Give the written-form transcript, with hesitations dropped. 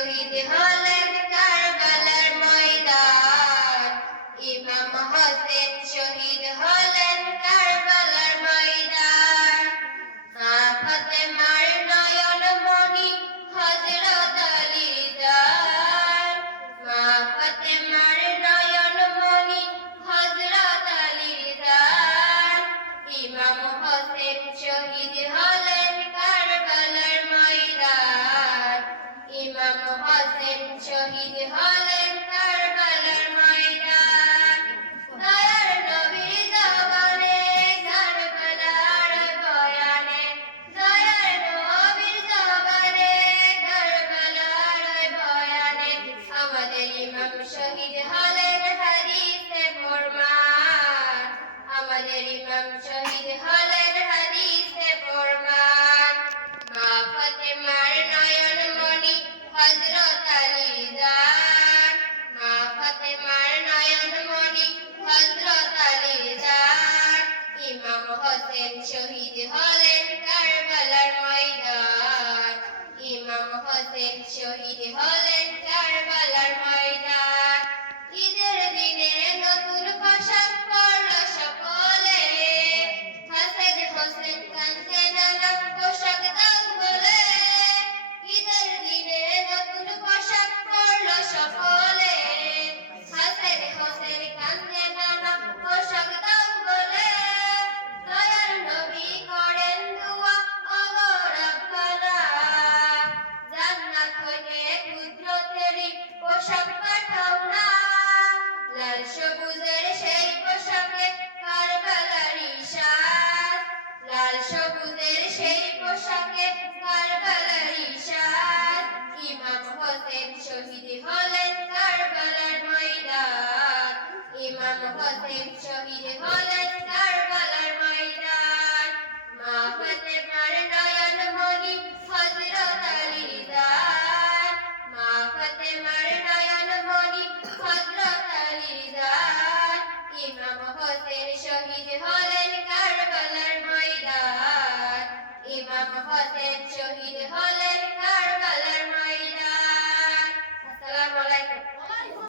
শহীদ হলেন কারবালার ময়দান ইমাম হোসেন শহীদ হলেন কারবালার ময়দান মা ফাতেমার নয়ন মণি হযরত আলী জান মা ফাতেমার নয়ন মণি হযরত আলী জান ইমাম হোসেন শহীদ হলেন কারবালার ময়দান ইমাম হোসেন শহীদ হলেন কারবালার ময়দান দয়ার নবীর জবানে কারবালার বয়ানে দয়ার নবীর জবানে কারবালার বয়ানে আমাদের ইমাম শহীদ হলেন হাদিসে ফরমান আমাদের ইমাম শহীদ হলেন হাদিসে ফরমান মা ফাতেমার নয়ন মণি হযরত আলী জান মা ফাতেমার নয়ন মণি হযরত আলী জান ইমাম হোসেন শহীদ হলেন কারবালার ময়দান ইমাম হোসেন শহীদ হলেন কারবালার ময়দান ঈদের দিনে নতুন পোশাক পরল সকলে হাসান হোসেন কাঁদছে নানা পোশাক দাও বলে ঈদের দিনে নতুন পোশাক পরল সকলে হাসান হোসেন কাঁদছে নানা পোশাক দাও বলে দয়ার নবী করেন দুআ ওগো রব্বানা জান্নাত হইতে কুদরতেরই পোশাক পাঠাও না লাল সবুজের সেই পোশাকে কারবালার ঈশান লাল সবুজের সেই পোশাকে কারবালার